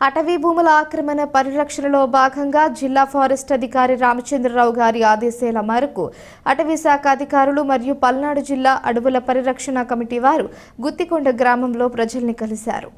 అటవీ భూముల ఆక్రమణ పరిరక్షణలో భాగంగా జిల్లా ఫారెస్ట్ అధికారి రామచంద్రరావు గారి ఆదేశాల మేరకు అటవీ శాఖ అధికారులు మరియు పల్నాడు జిల్లా అడవుల పరిరక్షణ కమిటీ వారు గుత్తికొండ గ్రామంలో ప్రజల్ని కలిశారు.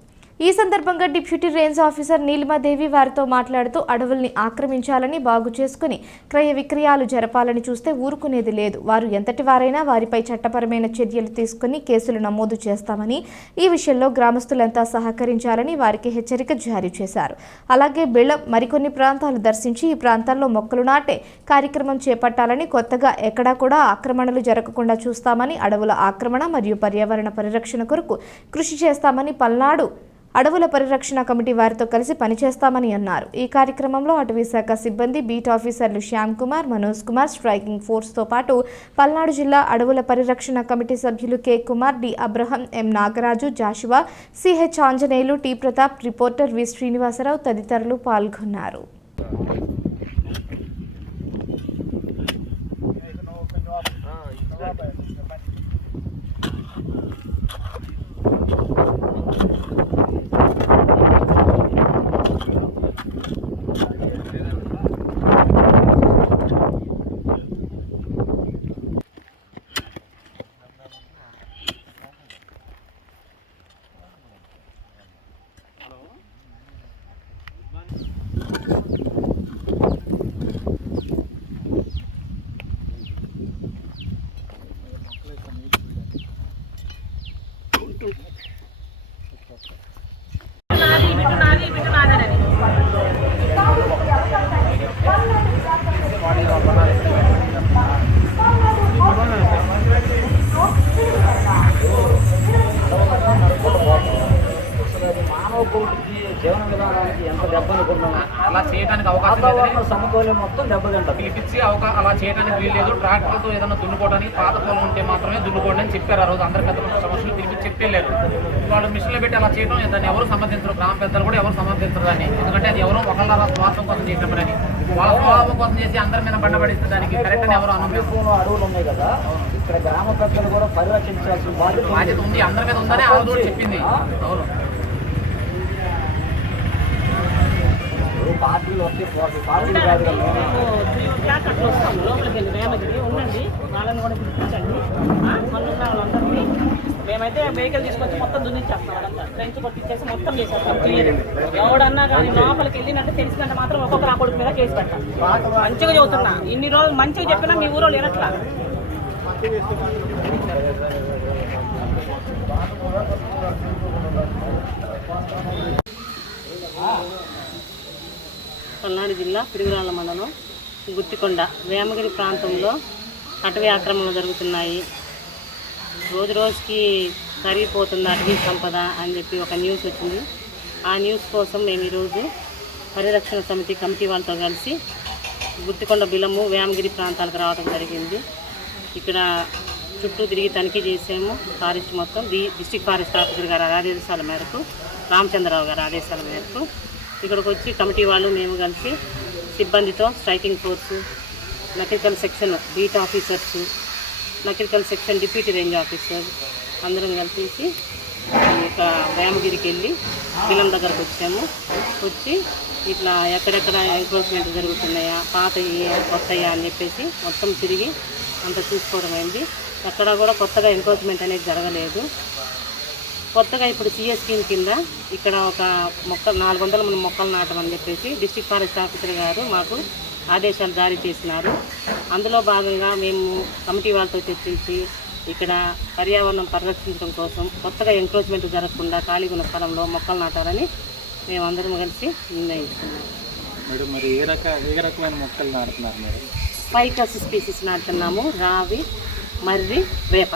ఈ సందర్భంగా డిప్యూటీ రేంజ్ ఆఫీసర్ నీలిమాదేవి వారితో మాట్లాడుతూ అడవుల్ని ఆక్రమించాలని బాగు చేసుకుని క్రయ విక్రయాలు జరపాలని చూస్తే ఊరుకునేది లేదు. వారు ఎంతటి వారైనా వారిపై చట్టపరమైన చర్యలు తీసుకుని కేసులు నమోదు చేస్తామని ఈ విషయంలో గ్రామస్తులంతా సహకరించాలని వారికి హెచ్చరిక జారీ చేశారు. అలాగే బిళ్ళ మరికొన్ని ప్రాంతాలు దర్శించి ఈ ప్రాంతాల్లో మొక్కలు నాటే కార్యక్రమం చేపట్టాలని కొత్తగా ఎక్కడా కూడా ఆక్రమణలు జరగకుండా చూస్తామని అడవుల ఆక్రమణ మరియు పర్యావరణ పరిరక్షణ కొరకు కృషి చేస్తామని పల్నాడు అడవుల పరిరక్షణ కమిటీ వారితో కలిసి పనిచేస్తామని అన్నారు. ఈ కార్యక్రమంలో అటవీ శాఖ సిబ్బంది బీట్ ఆఫీసర్లు శ్యామ్ కుమార్ మనోజ్ కుమార్ స్ట్రైకింగ్ ఫోర్స్తో పాటు పల్నాడు జిల్లా అడవుల పరిరక్షణ కమిటీ సభ్యులు K. Kumar D. Abraham M. Nagaraju Joshua CH Anjaneyulu T. Pratap reporter V. Srinivasarao తదితరులు పాల్గొన్నారు. జీవన విధానానికి ఎంత దెబ్బ అనుకున్నాము అలా చేయడానికి అవకాశం వాతావరణ సమతుల్యం మొత్తం దెబ్బతింటది పిలిపించి అవకా అలా చేయడానికి వీల్లేదు ట్రాక్టర్తో ఏదైనా దున్నుకోవడానికి పాత పొలం ఉంటే మాత్రమే దున్నుకోండి అని చెప్పారు ఆ రోజు. అందరు పెద్ద పెద్ద సమస్యలు పిలిపించి చెప్పేళ్ళారు వాళ్ళు మిషన్లు పెట్టి అలా చేయడం దాన్ని ఎవరు సమర్థించరు. గ్రామ పెద్దలు కూడా ఎవరు సమర్థించరు దాన్ని. ఎందుకంటే అది ఎవరో ఒకళ్ళ స్వార్థం కోసం చేసిన పని వాళ్ళ స్వభావం కోసం చేసి అందరి మీద బండబడిస్తే దానికి కరెక్ట్ అని ఎవరు సమీపంలో అడవులు ఉన్నాయి కదా. ఇక్కడ గ్రామ పెద్దలు కూడా పరిరక్షించాల్సిన బాధ్యత ఉంది. అందరి మీద ఉందని ఆ రోజు చెప్పింది. అవును. కదా క్లాస్ అట్లా లోపలికి వెళ్ళి వేమగిరి ఉండండి. వాళ్ళని కూడా పిలిపించండి. ఆ, వాళ్ళు ఉన్న వాళ్ళందరినీ మేమైతే వెహికల్ తీసుకొచ్చి మొత్తం దున్నిచ్చేస్తాం వాళ్ళంతా ట్రెంచ్ కొట్టించేసి మొత్తం చేసేస్తాం. క్లియర్ ఎవడన్నా కానీ లోపలికి వెళ్ళినట్టు తెలిసినట్టు మాత్రం ఒక్కొక్కరు ఆ కొడుకు మీద కేసు పెట్టాం మంచిగా చదువుతున్నా. ఇన్ని రోజులు మంచిగా చెప్పినా మీ ఊరో లేనట్లా పల్నాడు జిల్లా పిడుగురాళ్ళ మండలం గుత్తికొండ వేమగిరి ప్రాంతంలో అటవీ ఆక్రమణలు జరుగుతున్నాయి. రోజు రోజుకి కరిగిపోతుంది అటవీ సంపద అని చెప్పి ఒక న్యూస్ వచ్చింది. ఆ న్యూస్ కోసం మేము ఈరోజు పరిరక్షణ సమితి కమిటీ వాళ్ళతో కలిసి గుత్తికొండ బిలము వేమగిరి ప్రాంతాలకు రావడం జరిగింది. ఇక్కడ చుట్టూ తిరిగి తనిఖీ చేసాము ఫారెస్ట్ మొత్తం డి డిస్టిక్ ఫారెస్ట్ ఆఫీసర్ గారి ఆదేశాల మేరకు రామచంద్రరావు గారి ఆదేశాల మేరకు ఇక్కడికి వచ్చి కమిటీ వాళ్ళు మేము కలిసి సిబ్బందితో striking force mechanical section beat officers mechanical section deputy range officer అందరం కలిపేసి ఇక వేమగిరికి వెళ్ళి బిలం దగ్గరకు వచ్చాము. వచ్చి ఇట్లా ఎక్కడెక్కడ ఎంక్రోచ్మెంట్ జరుగుతున్నాయా పాతయ్యి కొత్తయ్యా అని చెప్పేసి మొత్తం తిరిగి అంత చూసుకోవడం అయింది. ఎక్కడా కూడా కొత్తగా ఎంక్రోచ్మెంట్ అనేది జరగలేదు. కొత్తగా ఇప్పుడు సిఎస్ స్కీమ్ కింద ఇక్కడ ఒక మొక్క నాలుగు వందల మంది మొక్కలు నాటమని చెప్పేసి డిస్టిక్ ఫారెస్ట్ ఆఫీసర్ గారు మాకు ఆదేశాలు జారీ చేసినారు. అందులో భాగంగా మేము కమిటీ వాళ్ళతో చర్చించి ఇక్కడ పర్యావరణం పరిరక్షించడం కోసం కొత్తగా ఎంక్రోచ్మెంట్ జరగకుండా ఖాళీగా ఉన్న స్థలంలో మొక్కలు నాటాలని మేమందరం కలిసి నిర్ణయించుకున్నాం. మేడం మరి ఏ రక ఏ రకమైన మొక్కలు నాటుతున్నారు ఫైకస్ స్పీసీస్ నాటుతున్నాము రావి మర్రి వేప.